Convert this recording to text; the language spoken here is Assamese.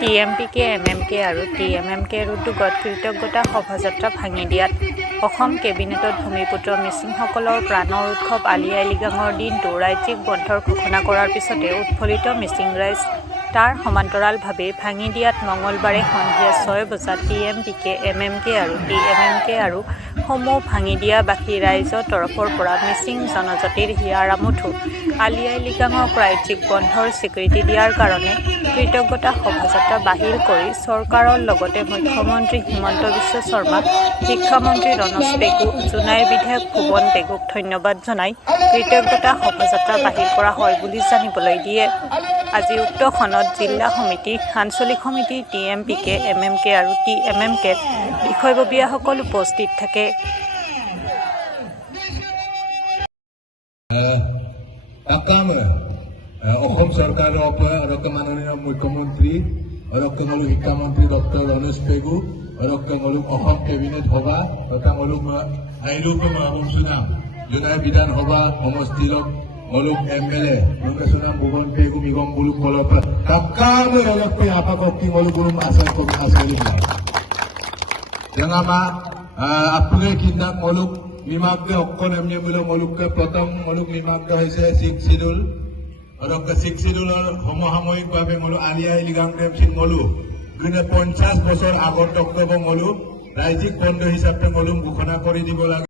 টিএমপিকে এমএমকে আৰু টিএমএমকেৰ উদ্যোগত কৃতজ্ঞতা শোভাযাত্ৰা ভাঙি দিয়াত অসম কেবিনেটত ভূমিপুত্ৰ মিচিংসকলৰ প্ৰাণৰ উৎসৱ আলি আই লৃগাঙৰ দিনটো ৰাজ্যিক বন্ধৰ ঘোষণা কৰাৰ পিছতে উৎফুল্লিত মিচিং ৰাইজ। তাৰ সমান্তৰালভাৱে ভাঙি দিয়াত মঙলবাৰে সন্ধিয়া 6 বজাত টিএমপিকে এমএমকে আৰু টিএমএমকে আৰু সমূহ ভাঙি দিয়া বাসী ৰাইজৰ তৰফৰ পৰা মিচিং জনজাতিৰ হিয়াৰ আমঠু আলি আই লৃগাঙক ৰাজ্যিক বন্ধৰ স্বীকৃতি দিয়াৰ কাৰণে কৃতজ্ঞতা শোভাযাত্ৰা বাহিৰ কৰি চৰকাৰৰ লগতে মুখ্যমন্ত্ৰী হিমন্ত বিশ্ব শৰ্মা, শিক্ষামন্ত্ৰী ৰণোজ পেগু, জোনাইৰ বিধায়ক ভুৱন পেগুক ধন্যবাদ জনাই কৃতজ্ঞতা শোভাযাত্ৰা বাহিৰ কৰা হয় বুলি জানিবলৈ দিয়ে। আজি উক্ত খনত জিলা সমিতি, আঞ্চলিক সমিতি, টিএমপিকে, এমএমকে আৰু টিএমএমকেত বিষয়ববীয়াসকল উপস্থিত থাকে। অসম চৰকাৰৰ পৰা মাননীয় মুখ্যমন্ত্ৰী শিক্ষামন্ত্ৰী ডক্টৰ ৰণোজ পেগু অসম কেবিনেট সভা আইরূপ সুনাম জোনাই বিধানসভা সমষ্টির MLA সুনাম ভুবন পেগু নিগম বুলুক ফলপ কাকামে অলপে আপাকক্তি বুলুম আসলে yang apre kindak moluk limagde okkon emne bulo molukke prothom moluk limagde hoise 6 schedule আৰু 6 শিডিউলৰ সমসাময়িকভাৱে মলু আলি আই লৃগাং দেম সিং মলু 50 বছৰ আগৰ তক্তব্য মলু ৰাজ্যিক বন্ধ হিচাপে মলু ঘোষণা কৰি দিব লাগে।